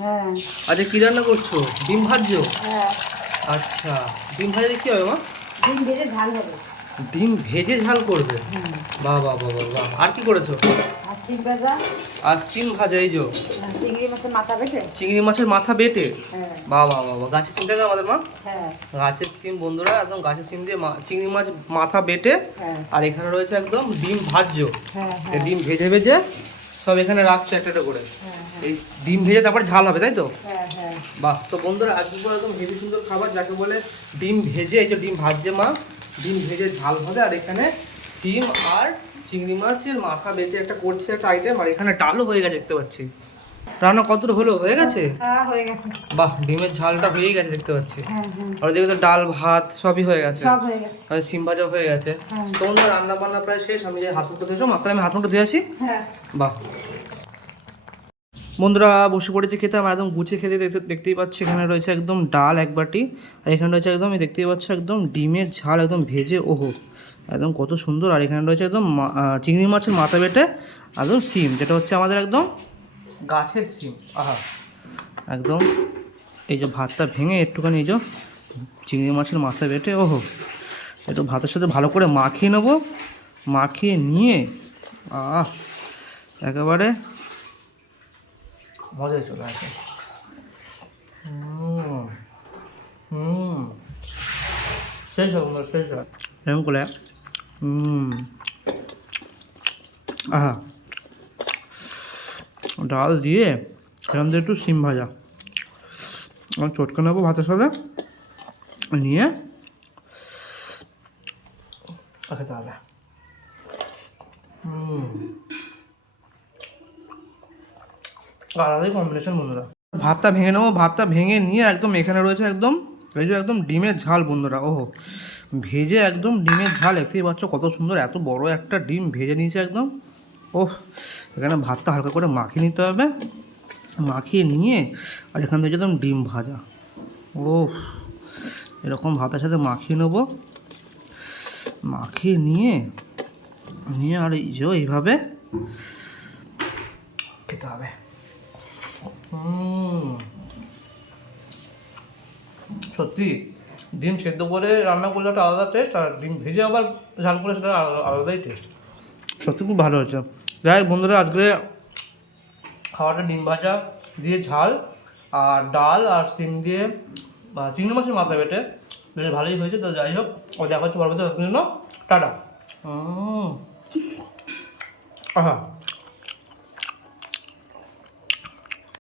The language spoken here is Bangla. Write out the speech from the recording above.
হ্যাঁ। আচ্ছা কি রান্না করছো? ডিম ভাজছো? হ্যাঁ। আচ্ছা ডিম ভাজলে কি হবে মা? ডিম ভেজে ঝাল হবে। ডিম ভেজে ঝাল করবে? বাহ বাহ বাহ বাহ বাহ। আর কি করেছো? আর সিম ভাজা। আর সিম ভাজা এই যে চিংড়ি মাছের মাথা বেটে। চিংড়ি মাছের মাথা বেটে? হ্যাঁ। বাহ বাহ বাহ বাহ। গাছের সিমটা দাও আমাদের মা। হ্যাঁ। গাছের সিম বন্ধুরা, একদম গাছের সিম দিয়ে চিংড়ি মাছ মাথা বেটে। হ্যাঁ। আর এখানে রয়েছে একদম ডিম ভাজছো। হ্যাঁ। এই ডিম ভেজে ভেজে সব এখানে রাখছো একটা একটা করে। হ্যাঁ। এই ডিম ভেজে তারপর ঝাল হবে তাই তো? হ্যাঁ। হ্যাঁ। বাহ। তো বন্ধুরা আজকে একদম হেভি সুন্দর খাবার যাকে বলে ডিম ভেজে, এই যে ডিম ভাজছে মা, ডিম ভেজে ঝাল হবে। আর এখানে সিম আর চিংড়ি মাছের মাথা বেটে একটা করছে একটা আইটেম। আর এখানে ডালও হয়ে গেছে দেখতে পাচ্ছি। রান্না কতটা হলো? হয়ে গেছে? হ্যাঁ হয়ে গেছে। বাহ, ডিমের ঝালটা হয়েই গেছে দেখতে পাচ্ছি। হ্যাঁ হ্যাঁ। আর দেখো তো ডাল ভাত সবই হয়ে গেছে। সব হয়ে গেছে। আর সিম ভাজাও হয়ে গেছে। হ্যাঁ। তো বন্ধুরা রান্না বান্না প্রায় শেষ। আমি যে হাত মুখটা ধুয়েছো মাত্র, আমি হাত মুখটা ধুয়ে আসি। হ্যাঁ। বাহ। বন্ধুরা বসে পড়েছে খেতে। আমার একদম গুছিয়ে খেতে দেখতেই পাচ্ছি। এখানে রয়েছে একদম ডাল এক বাটি, আর এখানে রয়েছে একদম দেখতেই পাচ্ছি একদম ডিমের ঝাল একদম ভেজে, ওহো একদম কত সুন্দর। আর এখানে রয়েছে একদম চিংড়ি মাছের মাথা বেটে একদম সিম, যেটা হচ্ছে আমাদের একদম গাছের সিম। আহা একদম। এই যে ভাতটা ভেঙে একটুখানি এই যে চিংড়ি মাছের মাথা বেটে, ওহো একটু ভাতের সাথে ভালো করে মাখিয়ে নেবো। মাখিয়ে নিয়ে একেবারে মজাই চলে আসে। সেই সব সেই সব এরকম করে আহা ডাল দিয়ে এরকম দিয়ে একটু সিম ভাজা আমার চটকে নেবো ভাতের সাথে নিয়ে খেতে হবে। আলাদাই কম্বিনেশন বন্ধুরা। ভাতটা ভেঙে নেবো। ভাতটা ভেঙে নিয়ে একদম এখানে রয়েছে একদম এই যে একদম ডিমের ঝাল বন্ধুরা। ওহো ভেজে একদম ডিমের ঝাল দেখতেই পাচ্ছ কত সুন্দর। এত বড় একটা ডিম ভেজে নিয়েছে একদম। ওহ এখানে ভাতটা হালকা করে মাখিয়ে নিতে হবে। মাখিয়ে নিয়ে আর এখান থেকে একদম ডিম ভাজা। ওহ এরকম ভাতের সাথে মাখিয়ে নেবো। মাখিয়ে নিয়ে নিয়ে আর এই যে এইভাবে খেতে হবে। সত্যি ডিম সেদ্ধ করে রান্না করলে একটা আলাদা টেস্ট, আর ডিম ভেজে আবার ঝাল করে সেটা আলাদাই টেস্ট। সত্যি খুব ভালো হয়েছে। যাই হোক বন্ধুরা, আজকে খাওয়াটা ডিম ভাজা দিয়ে ঝাল আর ডাল আর সিম দিয়ে চিংড়ি মাছের মাথা বেটে বেশ ভালোই হয়েছে। তো যাই হোক দেখা হচ্ছে পরবর্তী জন্য। টাটা। আহা।